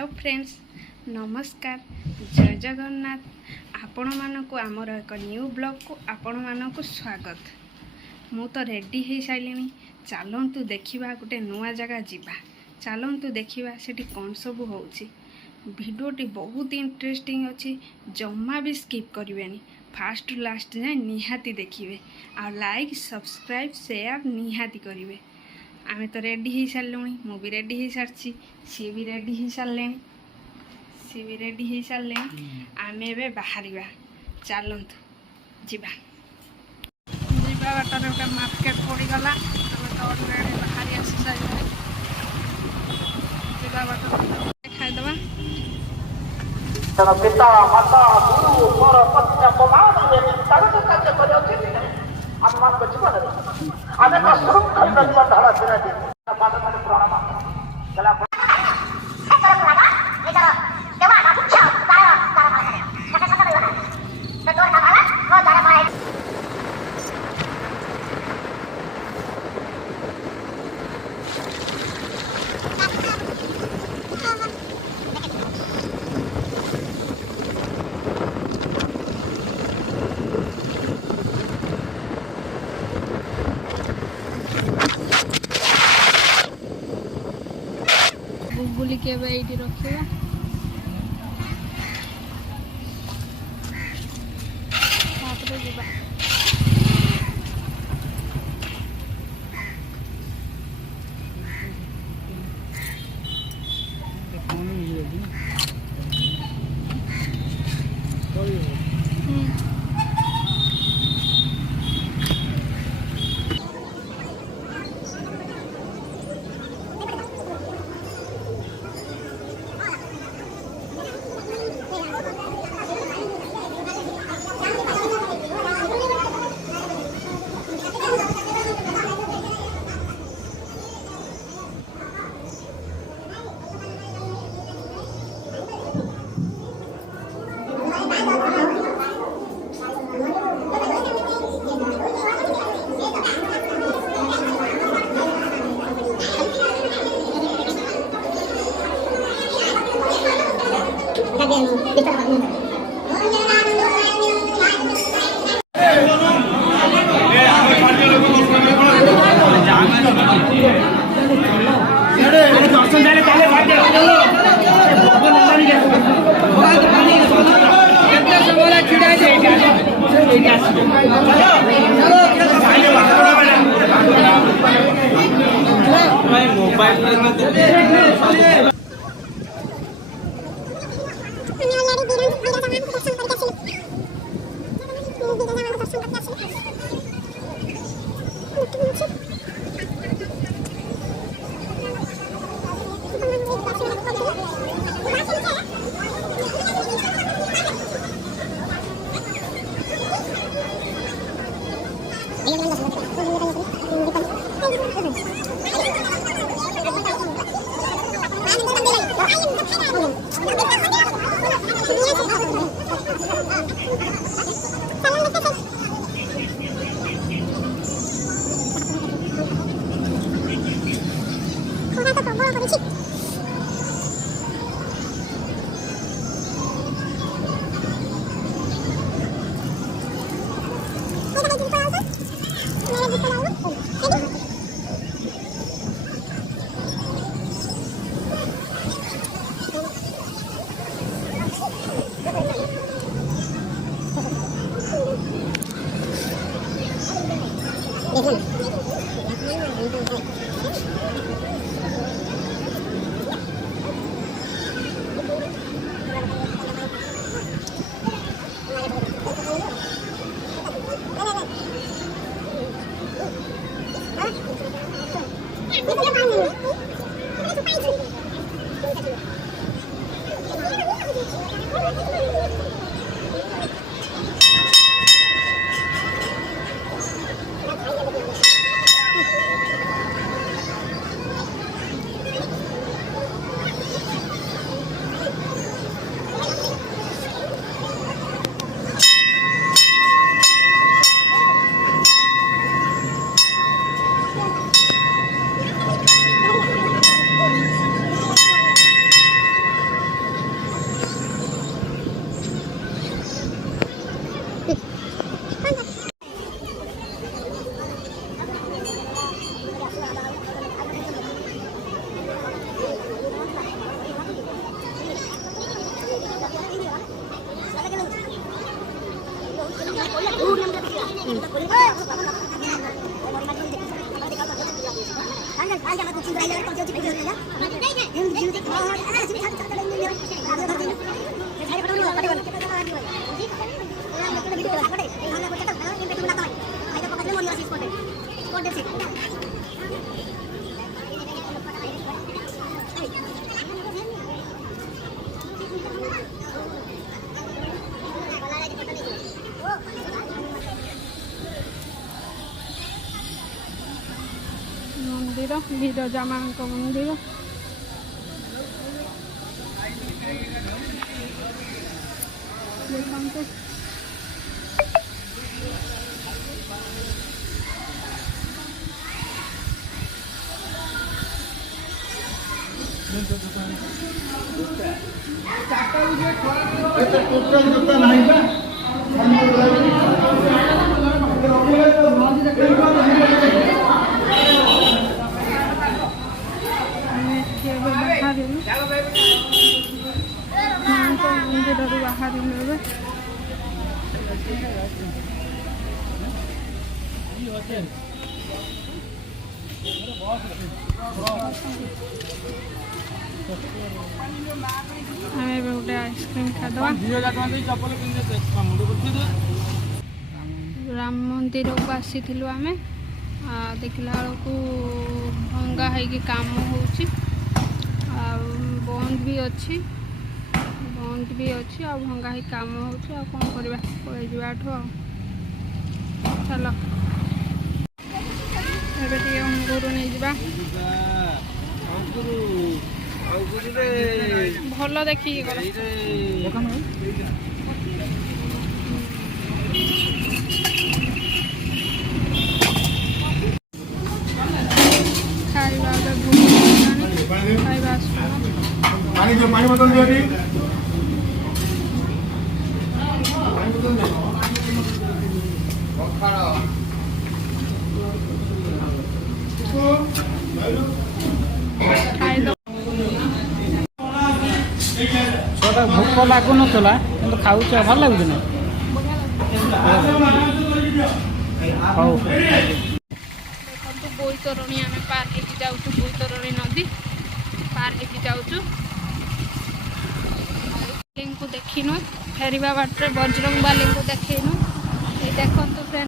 Hello friends, नमस्कार, जय जगन्नाथ। आपण मानक आमर एक न्यू ब्लॉग को आपण मानक स्वागत। मु तो रेडी हो सारे। चलतु देखा गोटे नुआ जगह जावा। चलतु देखा सेठी कौन सब हो। भिडियोटी बहुत इंटरेस्टिंग अच्छी, जमा भी स्किप करें। फास्ट लास्ट जाए निहाती देखिए आ लाइक सब्सक्राइब शेयर निहाती करेंगे। आमे तो रेडी हो सारूँ, मु भी रेडी हो सारी, सी भी रेडी हो सारे, सी भी रेडी हो सारे। आमे ए बाहर चलतु जीवा जीवा बाटर गोटे मार्केट पड़गला। आम तो अलरेडी बाहरी आसी सारे। जीवा बाटर खाईदबा। पिता माता गुरु मोर पत्नी कुमार कार्य कर आम मान जीवन अनेक सुरक्षित जीवन धारा दिनाती प्रणाम। गुगुली के ये रखा जीवा। ମନ୍ଦିର ବିରଜା ମାଙ୍କ ମନ୍ଦିର। ଦେଖନ୍ତୁ ମନ୍ଦିରରୁ ବାହାରିଲୁ ଏବେ। ଆମେ ଏବେ ଗୋଟେ ଆଇସ୍କ୍ରିମ୍ ଖାଇଦେବା। ରାମ ମନ୍ଦିରକୁ ଆସିଥିଲୁ ଆମେ। ଦେଖିଲା ବେଳକୁ ଭଙ୍ଗା ହେଇକି କାମ ହେଉଛି, ଆଉ ବନ୍ଦ ବି ଅଛି ଆଉ ଭଙ୍ଗା ହେଇକି କାମ ହେଉଛି। ଆଉ କ'ଣ କରିବା, ପଳେଇ ଯିବାଠୁ ଆଉ। ଚାଲ ଏବେ ଟିକେ ଅଙ୍ଗୁର ନେଇଯିବା, ଭଲ ଦେଖିକି କର। ଖାଇବା ଏବେ ଭୋକ ହେଲାଣି, ଖାଇବା ଆସିବ। पानी बोतल दियो टी ଛୁଆଟା ଭୋକ ଲାଗୁନଥିଲା କିନ୍ତୁ ଖାଉଛି, ଭଲ ଲାଗୁଛି ନା? ହଉ ଦେଖନ୍ତୁ ବୋଇତରଣୀ ଆମେ ପାର ହେଇକି ଯାଉଛୁ, ବୋଇତରଣୀ ନଦୀ ପାର ହେଇକି ଯାଉଛୁ। ବାଲିଙ୍କୁ ଦେଖିନୁ, ଫେରିବା ବାଟରେ ବଜରଙ୍ଗ ବାଲିଙ୍କୁ ଦେଖେଇନୁ। ଏଇ ଦେଖନ୍ତୁ ଫ୍ରେଣ୍ଡ,